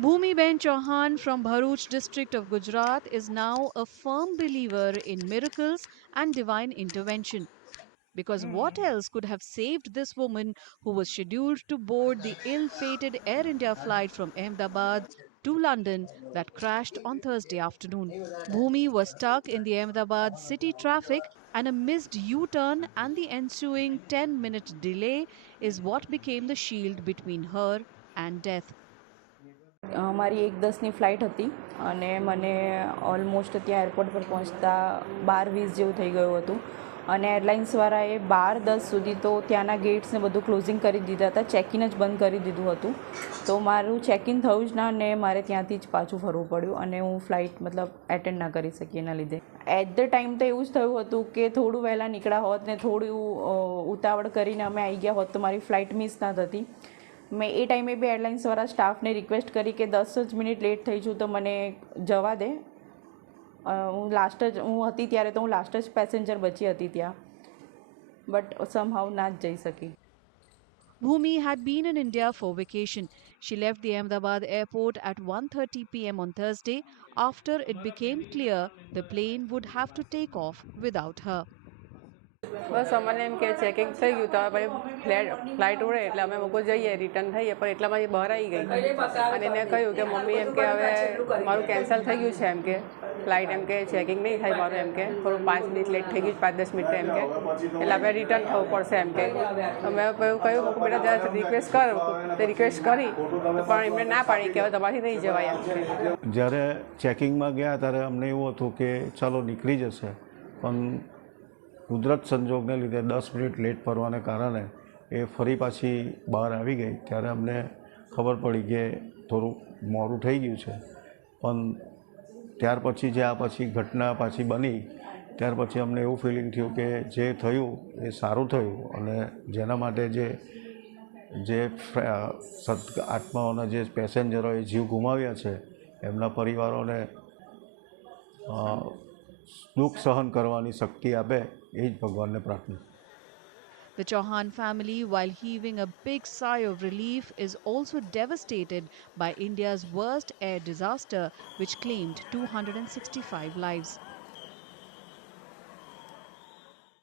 Bhumiben Chauhan from Bharuch district of Gujarat is now a firm believer in miracles and divine intervention. Because what else could have saved this woman who was scheduled to board the ill fated Air India flight from Ahmedabad to London that crashed on Thursday afternoon? Bhumi was stuck in the Ahmedabad city traffic, and a missed U turn and the ensuing 10-minute delay is what became the shield between her and death. મારી 1:10ની flight હતી અને મને almost ત્યાં airport પર પહોંચતા 12:20 જેવું થઈ ગયું હતું અને એરલાઇન્સવાળાએ 12:10 સુધી તો ત્યાંના ગેટ્સને બધું ક્લોઝિંગ કરી દીધા હતા, ચેક ઇન જ બંધ કરી દીધું હતું. તો મારું ચેક ઇન થયું જ ના ને મારે ત્યાંથી જ પાછું ફરવું પડ્યું અને હું ફ્લાઇટ એટેન્ડ ના કરી શકી એના લીધે. એટ ધ ટાઈમ તો એવું જ થયું હતું કે થોડું વહેલાં નીકળ્યા હોત ને થોડું ઉતાવળ કરીને અમે આવી ગયા હોત તો મારી ફ્લાઇટ મિસ ના થતી. મેં એ ટાઈમે બી એરલાઇન્સવાળા સ્ટાફને રિક્વેસ્ટ કરી કે 10 જ મિનિટ લેટ થઈ છું તો મને જવા દે. હું હતી ત્યારે તો હું લાસ્ટ જ પેસેન્જર બચી હતી ત્યાં, બટ સમહાઉ ના જ જઈ શકી. Bhumi had been in India for vacation. She left the Ahmedabad airport at 1:30 p.m. on Thursday after it became clear the plane would have to take off without her. બસ અમને એમ કે checking થઈ ગયું તો હવે ભાઈ ફ્લાઇટ ઉડે એટલે અમે લોકો જઈએ રિટર્ન થઈએ, પણ એટલામાં એ બહાર આવી ગઈ અને એને કહ્યું કે મમ્મી એમ કે હવે મારું કેન્સલ થઈ ગયું છે, એમ કે ફ્લાઇટ એમ કે ચેકિંગ નહીં થાય મારું, એમ કે થોડું 5 મિનિટ લેટ થઈ ગયું, 5-10 મિનિટ એમ કે એટલે આપણે રિટર્ન થવું પડશે એમ કે. તો મેં કહ્યું બેટા જરા રિક્વેસ્ટ કર, તે રિક્વેસ્ટ કરી તો પણ એમણે ના પાડી કે હવે તમારી નહીં જવાય એમ કે. જ્યારે ચેકિંગમાં ગયા ત્યારે અમને એવું હતું કે ચાલો નીકળી જશે, પણ કુદરત સંજોગને લીધે 10 મિનિટ લેટ પડવાને કારણે એ ફરી પાછી બહાર આવી ગઈ. ત્યારે અમને ખબર પડી કે થોડું મોડું થઈ ગયું છે, પણ ત્યાર પછી જે આ પછી ઘટના પાછી બની ત્યાર પછી અમને એવું ફિલિંગ થયું કે જે થયું એ સારું થયું અને જેના માટે જે આત્માઓના જે પેસેન્જરોએ જીવ ગુમાવ્યા છે એમના પરિવારોને દુઃખ સહન કરવાની શક્તિ આપે એ જ ભગવાનને પ્રાર્થના. The Chauhan family, while heaving a big sigh of relief, is also devastated by India's worst air disaster, which claimed 265 lives.